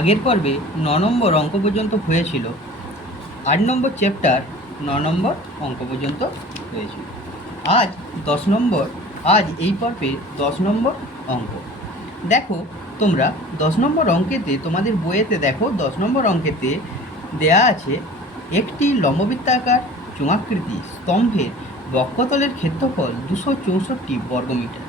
আগের পর্বে 9 নম্বর অঙ্ক পর্যন্ত হয়েছিল। 8 নম্বর চ্যাপ্টার 9 নম্বর অঙ্ক পর্যন্ত হয়েছিল। আজ এই পর্বে 10 নম্বর অঙ্ক। দেখো তোমরা 10 নম্বর অঙ্কেতে তোমাদের বইয়েতে দেখো 10 নম্বর অঙ্কেতে দেয়া আছে একটি লম্ববৃত্তাকার চোঙাকৃতি স্তম্ভের বক্ষতলের ক্ষেত্রফল 264 বর্গমিটার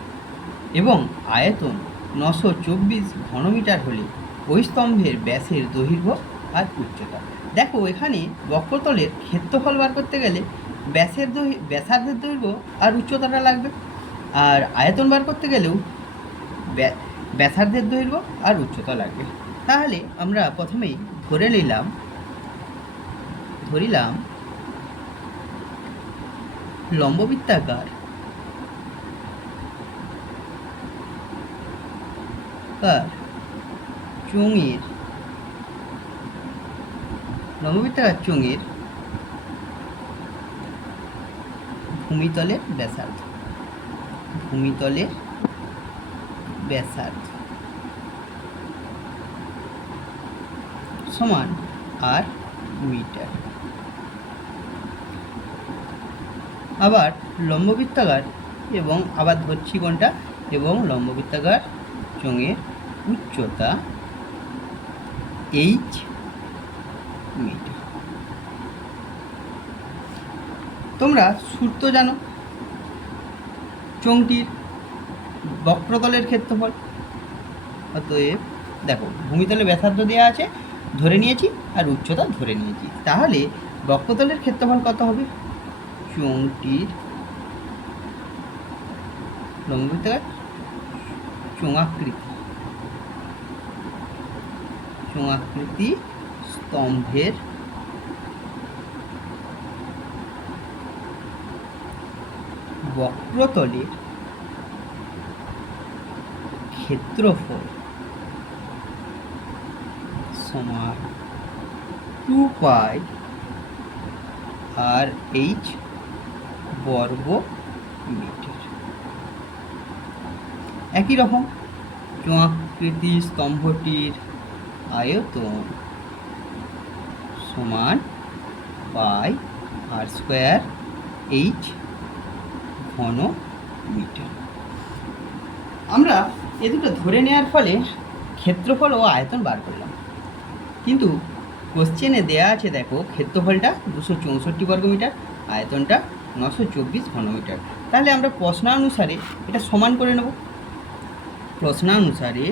এবং আয়তন 924 ঘনমিটার হলে ওই স্তম্ভের ব্যাসের দৈর্ঘ্য আর উচ্চতা। দেখো এখানে বক্ষতলের ক্ষেত্রফল বার করতে গেলে ব্যাসার্ধের দৈর্ঘ্য আর উচ্চতাটা লাগবে, আর আয়তন বার করতে গেলেও ব্যাসার্ধের দৈর্ঘ্য আর উচ্চতা লাগবে। তাহলে আমরা প্রথমেই ধরিলাম লম্ববৃত্তাকার চোঙের ভূমিতলের ব্যাসার্ধ সমান আর মিটার। আবার লম্ববৃত্তাকার এবং আবার ধরছি কোনটা, এবং লম্ববৃত্তাকার চোঙের উচ্চতা h মিটার। তোমরা সূত্র জানো চোঙটির বক্রতলের ক্ষেত্রফল। অতএব দেখো ভূমিতলে ব্যাসার্ধ দেওয়া আছে ধরে নিয়েছি আর উচ্চতা ধরে নিয়েছি, তাহলে বক্রতলের ক্ষেত্রফল কত হবে? চোঙটির লম্ববৃত্তাকার চোঙাকৃতি স্তম্ভের বক্রতলের ক্ষেত্রফল সমান 2 পাই আর h বর্গ মিটার। একই রকম চোঙাকৃতি স্তম্ভটির আয়তন সমান পাই আর স্কোয়ার h ঘন মিটার। আমরা এ দুটো ধরে নেওয়ার ফলে ক্ষেত্রফল ও আয়তন বার করলাম, কিন্তু কোশ্চেনে দেয়া আছে দেখো ক্ষেত্রফলটা 264 বর্গমিটার, আয়তনটা 924 ঘনমিটার। তাহলে আমরা প্রশ্নানুসারে এটা সমান করে নেব। প্রশ্নানুসারে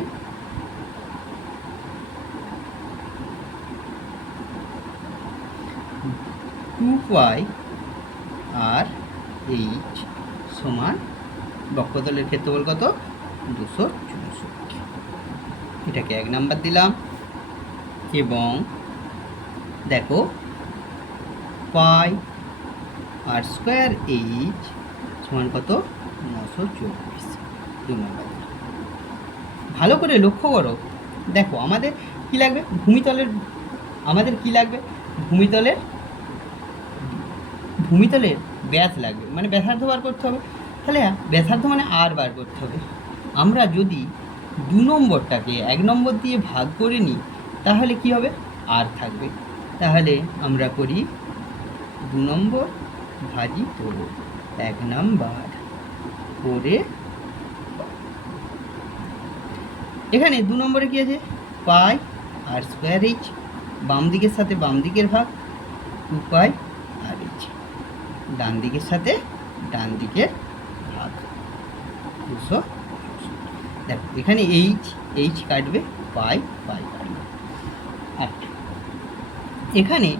2 পাই আর h সমান বক্ষতলের ক্ষেত্রফল কত? 264। এটাকে 1 নাম্বার দিলাম। এবং দেখো পাই আর স্কোয়ার h সমান কত? 924, 2 নাম্বার। ভালো করে লক্ষ্য করো, দেখো আমাদের কি লাগবে? ভূমিতলের ব্যাস লাগবে, মানে ব্যাসার্ধ বার করতে হবে। তাহলে ব্যাসার্ধ মানে আর বার করতে হবে। আমরা যদি 2 নম্বরটাকে 1 নম্বর দিয়ে ভাগ করে নিই তাহলে কি হবে? আর থাকবে। তাহলে আমরা করি 2 নম্বর ভাজিত 1 নাম্বার করে। এখানে 2 নম্বরে কি আছে? পাই আর স্কোয়ার h, বাম দিকের সাথে বাম দিকের ভাগ 2 পাই আর h, ডান দিকের সাথে ডান দিকের ভাগ 200। দেখো এখানে h কাটবে, পাই কাটবে। এখানে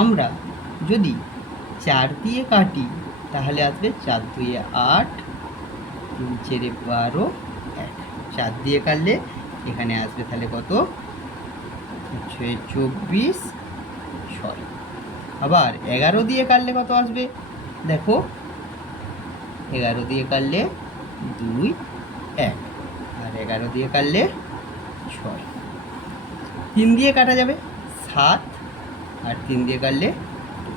আমরা যদি 4 দিয়ে কাটি তাহলে আসবে 4 2 8, 3 4 12, 1। 4 দিয়ে কাটলে এখানে আসবে তাহলে কত? 24, 6। আবার 11 দিয়ে কাটলে কত আসবে? দেখো 11 দিয়ে কাটলে 2 1, আর 11 দিয়ে কাটলে 6। 3 দিয়ে কাটা যাবে 7, আর 3 দিয়ে কাটলে 2।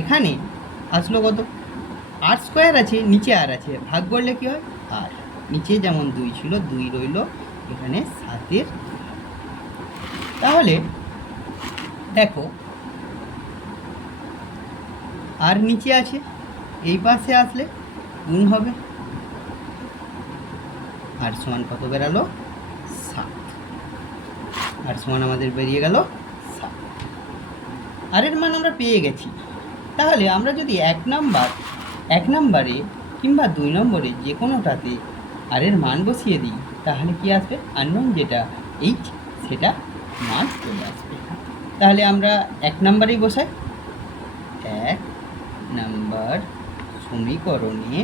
এখানে আসলো কত? আর স্কোয়ার আছে, নিচে আর আছে, ভাগ করলে কি হয়? আর নিচে যেমন 2 ছিল 2 রইল, এখানে 7-এর তাহলে দেখো আর নিচে আছে, এই পাশে আসলে গুণ হবে, আর সমান কত বেরালো 7, আর সমান আমাদের বেরিয়ে গেল 7। আর এর মান আমরা পেয়ে গেছি। তাহলে আমরা যদি এক নাম্বারে কিংবা 2 নম্বরে যে কোনোটাতে আর এর মান বসিয়ে দিই তাহলে কি আসবে, আননোন যেটা এইচ সেটা মান চলে আসবে। তাহলে আমরা 1 নাম্বারেই বসাই। 1 নাম্বার সমীকরণে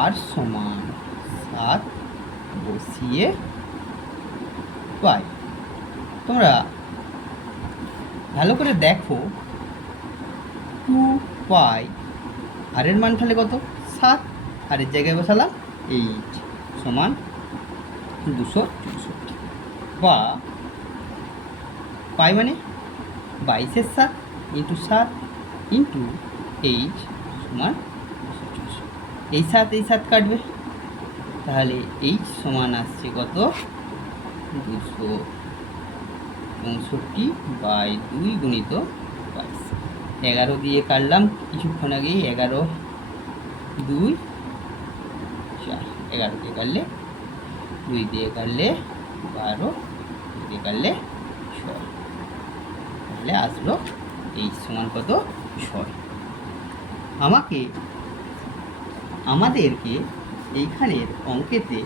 আর সমান 7 বসিয়ে পাই। তোমরা ভালো করে দেখো, 2 পাই আর এর মান তাহলে কত 7, আর এর জায়গায় বসালাম 8 সমান 264, বা পাই মানে 22-এর 7 ইন্টু 7 ইন্টু 8 সমান 264। এই 7 কাটবে, তাহলে এইচ সমান আসছে কত 264/2 গুণিত 22। 11 দিয়ে কাটলাম কিছুক্ষণ আগেই, 11 2 4, 11 দিয়ে কাটলে 2 দিয়ে কাটলে 12, 2 দিয়ে কাটলে 6, তাহলে আসলো এইচ সমান কত 6। আমাদেরকে এইখানের অঙ্কেতে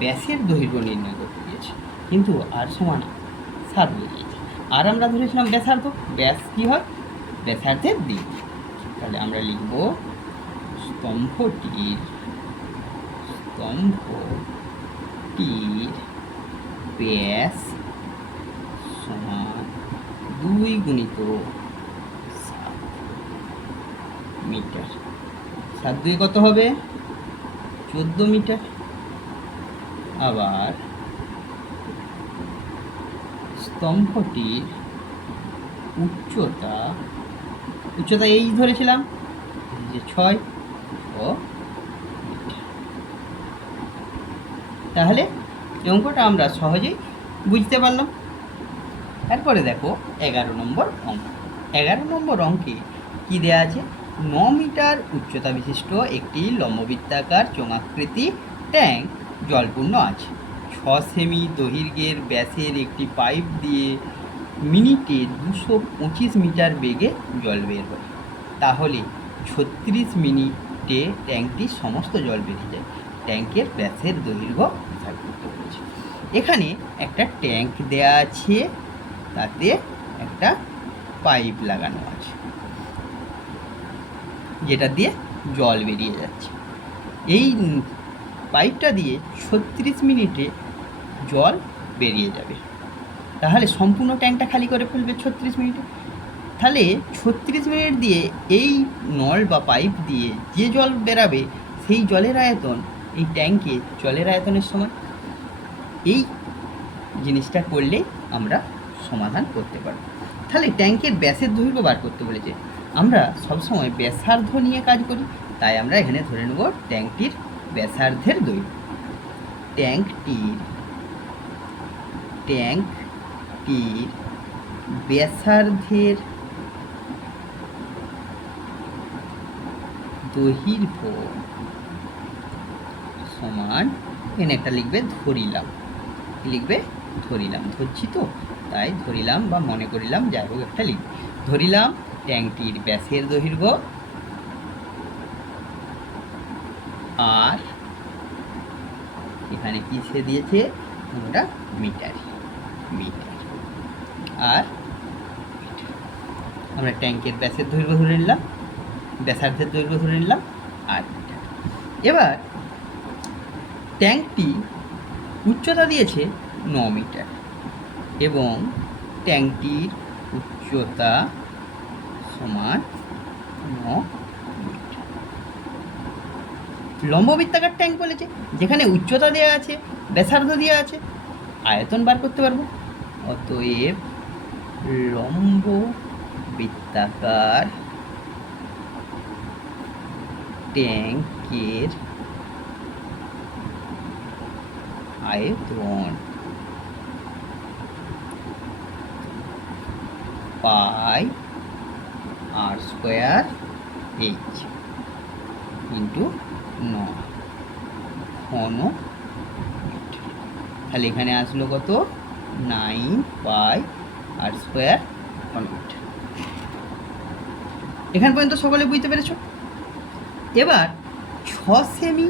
ব্যাসের দৈর্ঘ্য নির্ণয় করতে দিয়েছে, কিন্তু আর সমান 7 বেরিয়েছে। আর আমরা ধরেছিলাম ব্যাসার্ধ, ব্যাস কী হয় ব্যাসার্ধের দিক। তাহলে আমরা লিখব স্তম্ভটির ব্যাস সমান 2 গুণিত 7 মিটার। 7 2 কত হবে 14 মিটার। আবার স্তম্ভটির উচ্চতা এই ধরেছিলাম যে 6 মিটার। তাহলে এই অঙ্কটা আমরা সহজেই বুঝতে পারলাম। তারপরে দেখো 11 নম্বর অঙ্ক। 11 নম্বর অঙ্কে কি দেয়া আছে, 9 মিটার উচ্চতা বিশিষ্ট একটি লম্ববৃত্তাকার চোঙাকৃতি ট্যাঙ্ক জলপূর্ণ আছে। 6 সেমি দৈর্ঘ্যের ব্যাসের একটি পাইপ দিয়ে মিনিটে 225 মিটার বেগে জল বের হয়। তাহলে 36 মিনিটে ট্যাঙ্কটির সমস্ত জল বেরিয়ে যায়। ট্যাঙ্কের ব্যাসের দৈর্ঘ্য হিসাব করতে বলেছে। এখানে একটা ট্যাঙ্ক দেয়া আছে, তাতে একটা পাইপ লাগানো আছে যেটা দিয়ে জল বেরিয়ে যাচ্ছে। এই পাইপটা দিয়ে 36 মিনিটে জল বেরিয়ে যাবে। তাহলে সম্পূর্ণ ট্যাঙ্কটা খালি করে ফেলবে 36 মিনিটে। তাহলে 36 মিনিট দিয়ে এই নল বা পাইপ দিয়ে যে জল বেরাবে সেই জলের আয়তন এই ট্যাঙ্কে জলের আয়তনের সমান। এই জিনিসটা করলে আমরা সমাধান করতে পারব। তাহলে ট্যাঙ্কের ব্যাসের দৈর্ঘ্য বার করতে বলেছে। আমরা সবসময় ব্যাসার্ধ নিয়ে কাজ করি, তাই আমরা এখানে ধরে নেব ট্যাঙ্কটির ব্যাসার্ধের দৈর্ঘ্য। ট্যাঙ্কটির ব্যাসার্ধের দৈর্ঘ্য সমান, এখানে একটা লিখবে ধরিলাম, ধরছি তো তাই ধরিলাম বা মনে করিলাম, যাই হোক একটা লিখবে। ধরিলাম ট্যাঙ্কটির ব্যাসের দৈর্ঘ্য আর এখানে কি সে দিয়েছে ওটা মিটার। আর আমরা ট্যাঙ্কের ব্যাসের দৈর্ঘ্য ধরে নিলাম, ব্যাসার্ধের দৈর্ঘ্য ধরে নিলাম আর মিটার। এবার ট্যাঙ্কটি উচ্চতা দিয়েছে 9 মিটার এবং ট্যাঙ্কটির উচ্চতা সমান 9 মিটার। লম্ববৃত্তাকার ট্যাঙ্ক বলেছে, যেখানে উচ্চতা দেওয়া আছে ব্যাসার্ধ দেওয়া আছে, আয়তন বার করতে পারবো। অতএব লম্ববৃত্তাকার ট্যাঙ্কের আয়তন পাই আর স্কোয়ার এইচ ইন্টু 9 ঘন মিটার। তাহলে এখানে আসলো কত? 9 পাই আর স্কোয়ার ঘন মিটার। এখান পর্যন্ত সকলে বুঝতে পেরেছ? এবার 6 সেমি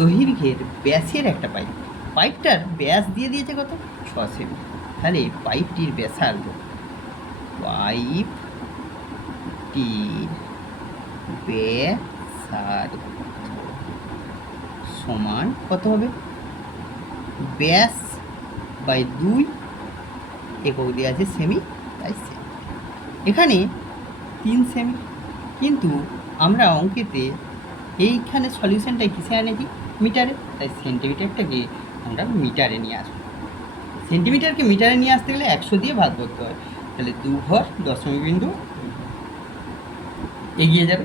দৈর্ঘ্যের ব্যাসের একটা পাইপ, পাইপটার ব্যাস দিয়ে দিয়েছে কত? 6 সেমি। তাহলে পাইপটির ব্যাসার্ধ, পাইপটির ব্যাসার্ধ সমান কত হবে? ব্যাস বাই 2, একক দেওয়া আছে সেমি, তাই সেমি। এখানে 3 সেমি, কিন্তু আমরা অঙ্কেতে এইখানে সলিউশনটাই কিসে আনেছি? মিটারে, তাই সেন্টিমিটারটাকে আমরা মিটারে নিয়ে আসবো। সেন্টিমিটারকে মিটারে নিয়ে আসতে গেলে 100 দিয়ে ভাগ করতে হয়, তাহলে 2 ঘর দশমিক বিন্দু এগিয়ে যাবে,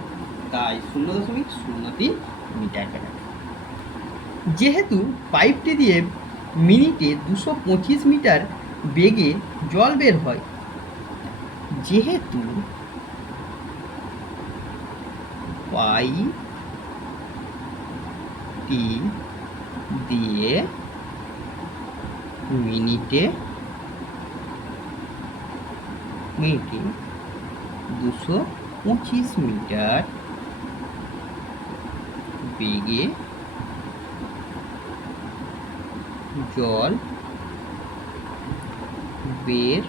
তাই 0.03 মিটার কাটা। যেহেতু পাইপটি দিয়ে মিনিটে 225 মিটার বেগে জল বের হয়, যেহেতু পাইপটি দিয়ে মিনিটে 225 মিটার বেগে জল বের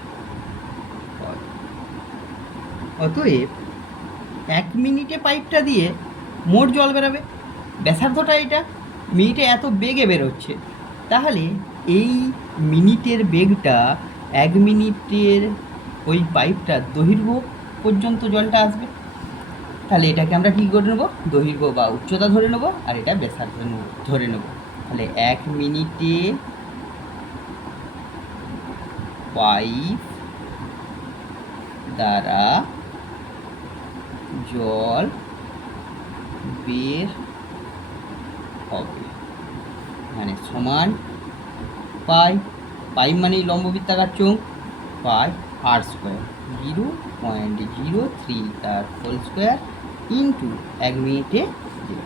হয়, অতএব 1 মিনিটে পাইপটা দিয়ে মোট জল বেরোবে। ব্যাসার্ধটা এটা, মিনিটে এত বেগে বেরোচ্ছে, তাহলে এই মিনিটের বেগটা 1 মিনিটের ওই পাইপটার দৈর্ঘ্য পর্যন্ত জলটা আসবে। তাহলে এটাকে আমরা কী করে নেবো? দৈর্ঘ্য বা উচ্চতা ধরে নেবো, আর এটা ব্যাসার্ধ ধরে নেবো। তাহলে 1 মিনিটে পাইপ দ্বারা জল বের হবে মানে সমান পাইপ মানেই লম্ববৃত্তাকার চোঙ, পাই আর স্কোয়ার 0.03 তার হোল স্কোয়ার ইন্টু 1 মিনিটে 0।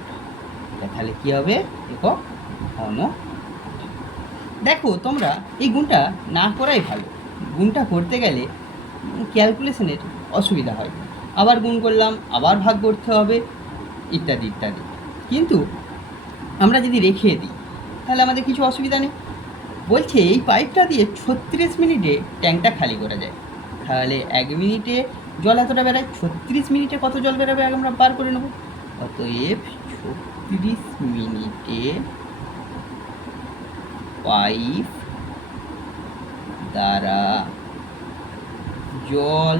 তাহলে কী হবে? একক ঘন। দেখো তোমরা এই গুণটা না করাই ভালো, গুণটা করতে গেলে ক্যালকুলেশনের অসুবিধা হয়, আবার গুণ করলাম, আবার ভাগ করতে হবে, ইত্যাদি ইত্যাদি। কিন্তু আমরা যদি রেখে দিই তাহলে আমাদের কিছু অসুবিধা নেই। বলছে এই পাইপটা দিয়ে 36 মিনিটে ট্যাঙ্কটা খালি করা যায়। তাহলে 1 মিনিটে জল এতটা বেরোয়, 36 মিনিটে কত জল বেরোবে আমরা বার করে নেব। অতএব 36 মিনিটে পাইপ দ্বারা জল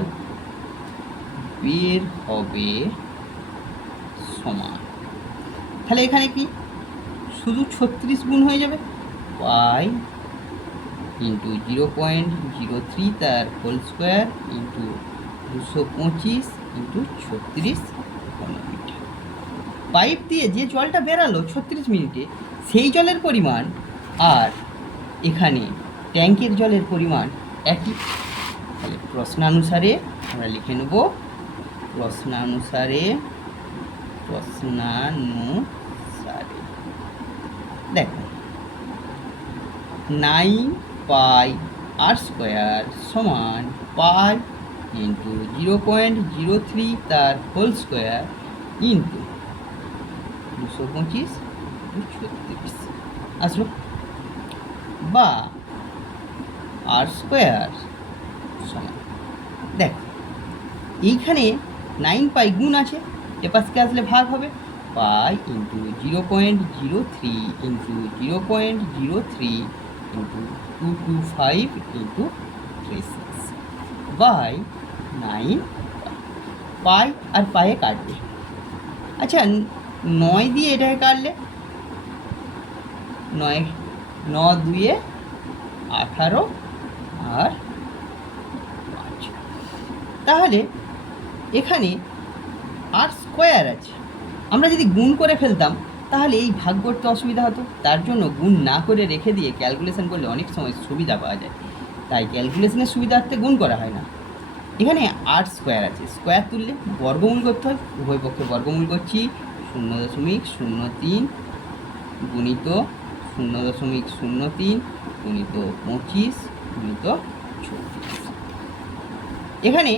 বের হবে সমান। তাহলে এখানে কি শুধু 36 গুণ হয়ে যাবে, পাই ইন্টু 0.03 তার হোল স্কোয়ার ইন্টু 225 ইন্টু 36 ঘনমিটার। পাইপ দিয়ে যে জলটা বেরালো 36 মিনিটে, সেই জলের পরিমাণ আর এখানে ট্যাঙ্কের জলের পরিমাণ একই। তাহলে প্রশ্নানুসারে আমরা লিখে নেব, প্রশ্নানুসারে দেখো 9 পাই আর স্কোয়ার সমান পাই ইন্টু 0.03 তার হোল স্কোয়ার ইন্টু 225 36 আসলো, বা আর স্কোয়ার সমান। দেখ এইখানে 9 পাই গুণ আছে, এপাশকে আসলে ভাগ হবে, pi into 0.03 into 0.03 into 225 into 36 by 9 pi আর পায়ে কাটবে। আচ্ছা 9 দিয়ে এটাকে কাটলে 9 2 18 আর 5, তাহলে এখানে আর স্কোয়ার আছে। আমরা যদি গুণ করে ফেলতাম তাহলে এই ভাগ করতে অসুবিধা হতো, তার জন্য গুণ না করে রেখে দিয়ে ক্যালকুলেশন করলে অনেক সময় সুবিধা পাওয়া যায়, তাই ক্যালকুলেশনের সুবিধার্থে গুণ করা হয় না। এখানে 8 স্কোয়ার আছে, স্কোয়ার তুললে বর্গমূল করতে হয়, উভয় পক্ষে বর্গমূল করছি। 0.03 গুণিত 0.03 গুণিত 25 গুণিত 34। এখানে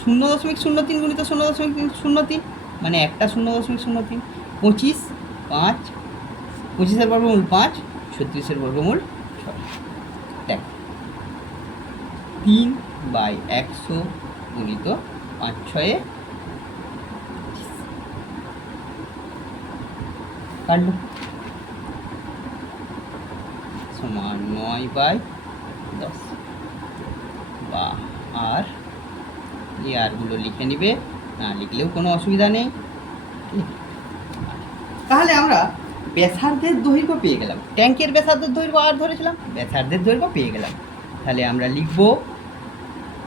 0.03 গুণিত 0.03 মানে একটা 0.03, 25, 5, 25-এর বর্গমূল 5, 36-এর বর্গমূল 6। দেখ 3/100 গুণিত 5-6 কাটল সমান 9/10। বা আর এই আরগুলো লিখে নিবে, না লিখলেও কোনো অসুবিধা নেই। তাহলে আমরা ব্যাসার্ধের দৈর্ঘ্য পেয়ে গেলাম, ট্যাঙ্কের ব্যাসার্ধের দৈর্ঘ্য আর ধরেছিলাম, ব্যাসার্ধের দৈর্ঘ্য পেয়ে গেলাম। তাহলে আমরা লিখব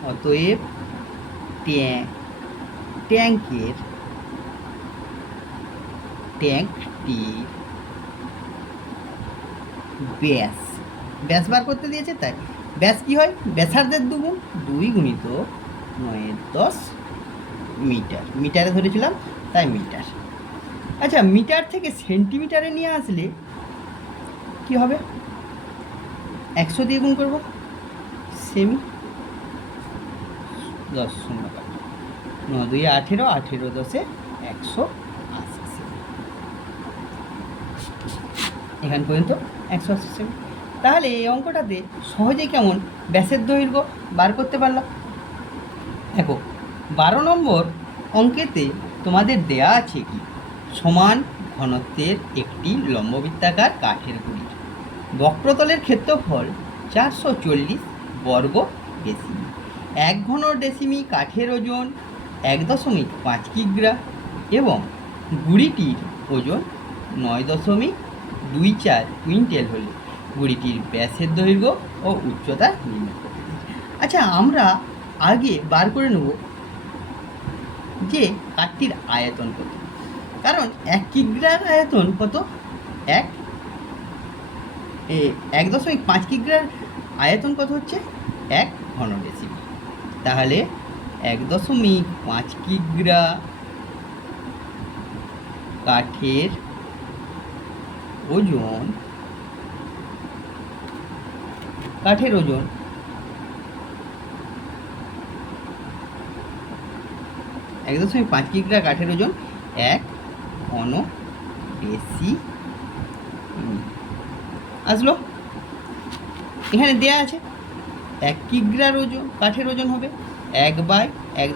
অতএব ট্যাঙ্কটির ব্যাস বার করতে দিয়েছে, তাই ব্যাস কী হয়, ব্যাসার্ধের দুগুণ 2 গুণিত 9/10 মিটার, মিটারে ধরেছিলাম তাই মিটার। আচ্ছা, মিটার থেকে সেন্টিমিটারে নিয়ে আসলে কি হবে, 100 দিয়ে গুণ করব, সেমি 10 শূন্য 9 2 18, 18 10 180 সেমি, এখান পর্যন্ত 180 সেমি। তাহলে এই অঙ্কটাতে সহজেই কেমন ব্যাসের দৈর্ঘ্য বার করতে পারলাম। দেখো 12 নম্বর অঙ্কেতে তোমাদের দেয়া আছে কি, সমান ঘনত্বের একটি লম্ববৃত্তাকার কাঠের গুঁড়ির বক্রতলের ক্ষেত্রফল 440 বর্গ ডেসিমি, 1 ঘন ডেসিমি কাঠের ওজন 1.5 কিগ্রা এবং গুঁড়িটির ওজন 9.24 কুইন্টাল হলে গুঁড়িটির ব্যাসের দৈর্ঘ্য ও উচ্চতা নির্ণয় করতে হবে। আচ্ছা, আমরা আগে বার করে নেব যে কাঠটির আয়তন কত, কারণ 1 কিগ্রার আয়তন কত, 1.5 কিগ্রার আয়তন কত হচ্ছে 1 ঘন ডেসিমি। তাহলে 1.5 কিগ্রা কাঠের ওজন 1.5 কিগ্রা কাঠের ওজন 1 ঘন ডেসিমি আসলো। এখানে দেয়া আছে 1 কিগ্রার ওজন কাঠের ওজন হবে 1/1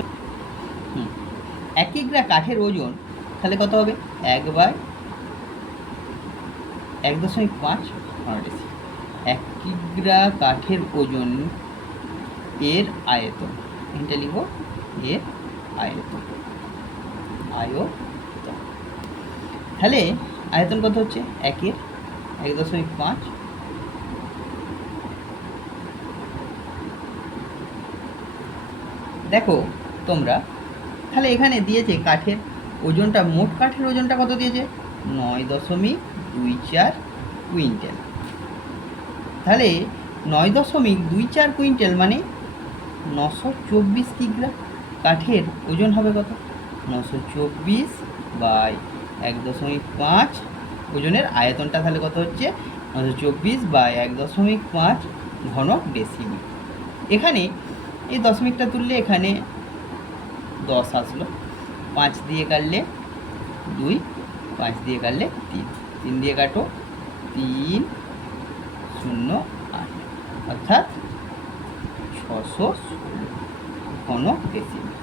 কিগ্রা কাঠের ওজন তাহলে কত হবে 1/1.5 ঘন ডেসিমি। 1 কিগ্রা কাঠের ওজন এর আয়তন, এটা লিখব এর আয়তন, তাহলে আয়তন কত হচ্ছে 1 এর 1.5। দেখো তোমরা, তাহলে এখানে দিয়েছে কাঠের ওজনটা, মোট কাঠের ওজনটা কত দিয়েছে 9.24 কুইন্টাল। তাহলে 9.24 কুইন্টাল মানে 924 কিগ্রা কাঠের ওজন হবে কত, 924/1.5, ওজনের আয়তনটা তাহলে কত হচ্ছে 924/1.5 ঘন ডেসিমি। এখানে এই দশমিকটা তুললে এখানে 10 আসলো, 5 দিয়ে কাটলে 2, 5 দিয়ে কাটলে 3, 3 দিয়ে কাটো 3 0 8, অর্থাৎ 616 ঘন ডেসিমি।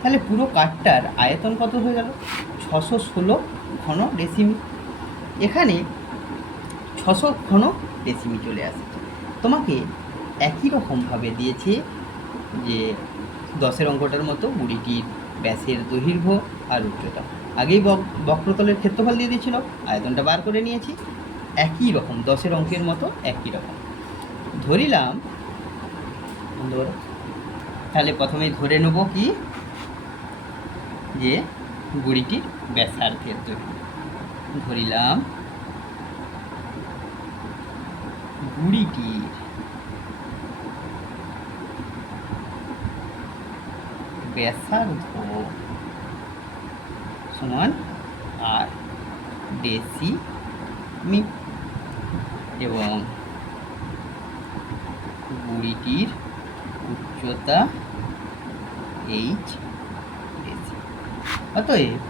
তাহলে পুরো কাঠটার আয়তন কত হয়ে গেল 616 ঘন ডেসিমি। এখানে 600 ঘন ডেসিমি চলে আসছে। তোমাকে একই রকমভাবে দিয়েছে যে 10-এর অঙ্কটার মতো গুঁড়িটির ব্যাসের দৈর্ঘ্য আর উচ্চতা, আগেই বক্রতলের ক্ষেত্রফল দিয়ে দিয়েছিল, আয়তনটা বার করে নিয়েছি, একই রকম 10-এর অঙ্কের মতো একই রকম ধরিলাম। তাহলে প্রথমে ধরে নেব কি যে গুড়িটির ব্যাসার্ধের দৈর্ঘ্য। ধরিলাম গুড়িটির ব্যাসার্ধ সমান আর ডেসিমি এবং গুড়িটির উচ্চতা এইচ ডেসি। অতএব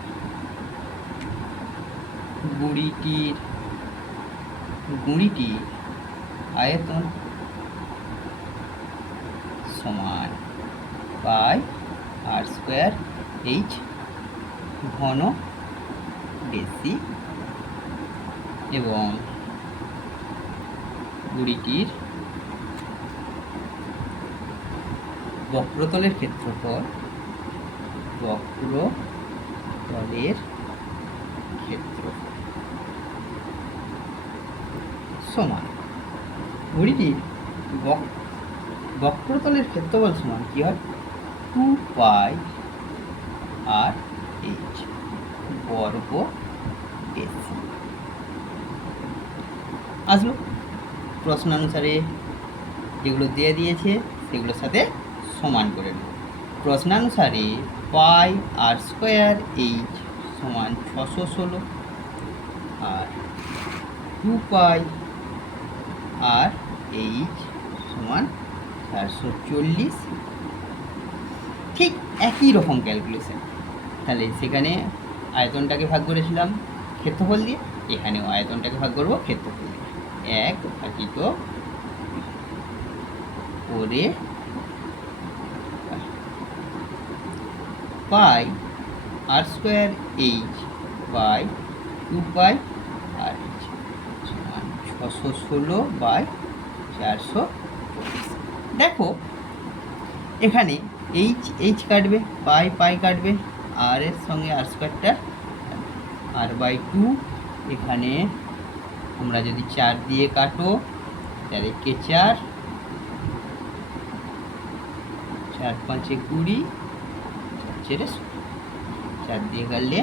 গুড়িটির আয়তন সমান পাই আর স্কোয়ার এইচ ঘন ডেসি এবং গুড়িটির বক্রতলের ক্ষেত্রফল সমান ঘুড়িটির বক্রতলের ক্ষেত্রফল সমান কি হয় 2 আর এইচ বর্গ ডেসি। আসলো প্রশ্নানুসারে যেগুলো দিয়ে দিয়েছে সেগুলোর সাথে সমান করে নেব। প্রশ্নানুসারে পাই আর স্কোয়ার এইচ সমান 616 আর 2 আর এইচ সমান 440। ঠিক একই রকম ক্যালকুলেশন। তাহলে সেখানে আয়তনটাকে ভাগ করেছিলাম ক্ষেত্রফল দিয়ে, এখানেও আয়তনটাকে ভাগ করবো ক্ষেত্রফল দিয়ে। 1/4 করে পাই আর স্কোয়ার এইচ বাই 2 আর এইচ সমান 616/440। দেখো এখানে এইচ কাটবে, পাই কাটবে, আর এর সঙ্গে আর স্কোয়ারটা r/2। এখানে তোমরা যদি 4 দিয়ে কাটো, 4 একে 4, 4 5 20, 4 দিয়ে কাটলে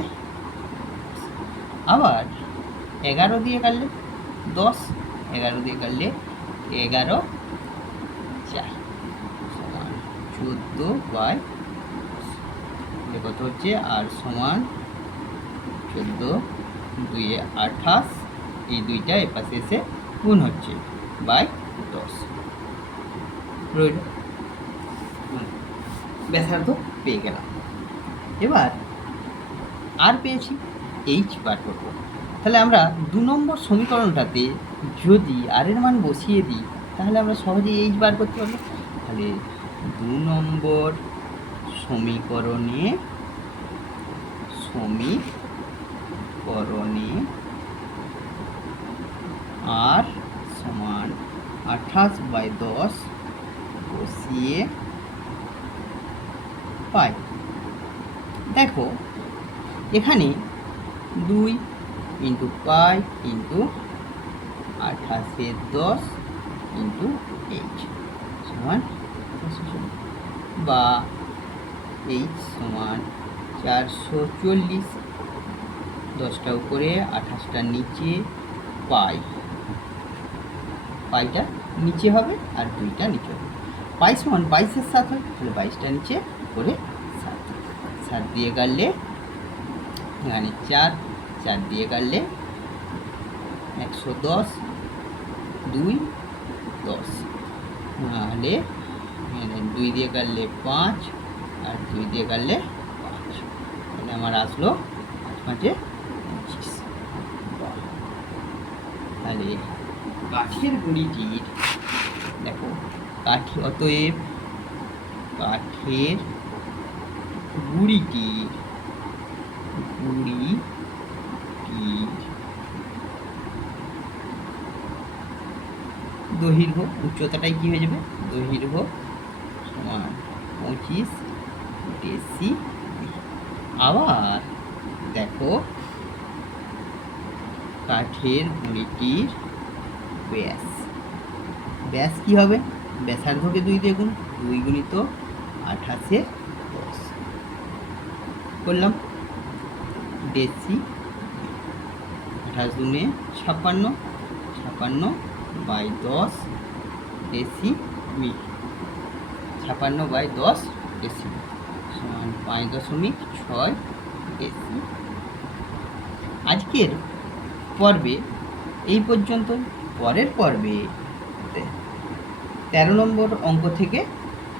আবার 11 দিয়ে কাটলে 10, 11 দিয়ে কাটলে 11 4 সমান 14/, কত হচ্ছে আর সমান 14, 2 28, এই দুইটা এপাশে এসে গুণ হচ্ছে বাই 10 রইল। ব্যাসার্ধ পেয়ে গেলাম। এবার আর পেয়েছি, এইচ বার করবো। তাহলে আমরা 2 নম্বর সমীকরণটাতে যদি আর এর মান বসিয়ে দিই তাহলে আমরা সহজেই এইচ বার করতে পারবো। তাহলে 2 নম্বর সমীকরণে আর সমান 28/10 বসিয়ে পাই। দেখো এখানে 2 into pi into 28/10 into H সমান, বা এইচ সমান 440। 10টা উপরে 28টার নিচে পাইটা নিচে হবে আর 2টা নিচে হবে। পাই সমান 22-এর 7 হয়, তাহলে 22টা নিচে করে 7 দিয়ে কাটলে এখানে 4 দিয়ে কাটলে 110, 2 10, নাহলে 2 দিয়ে কাটলে 5 আর 2 দিয়ে কাটলে 5। তাহলে আমার আসলো 5 25। তাহলে কাঠের গুঁড়িটির, দেখো অতএব কাঠের গুঁড়িটির দৈর্ঘ্য, উচ্চতাটাই কি হয়ে যাবে, দৈর্ঘ্য সমান 25 ডেসি। আবার দেখো কাঠের গুঁড়িটির ব্যাস কি হবে, ব্যাসার্ধকে 2 দিয়ে গুণ, 2 × 28/10 করলাম। ডেসি 28 দুনে 56, 56 by 10 decimal, 56 by 10 deci সমান 5.6 ডেসি। আজকের পর্বে এই পর্যন্ত। পরের পর্বে 13 নম্বর অঙ্ক থেকে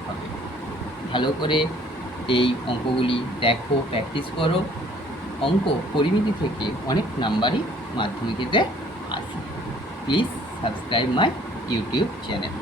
হবে। ভালো করে এই অঙ্কগুলি দেখো, প্র্যাকটিস করো। অঙ্ক পরিমিতি থেকে অনেক নাম্বারই মাধ্যমিকেতে আসে। Please subscribe my YouTube channel.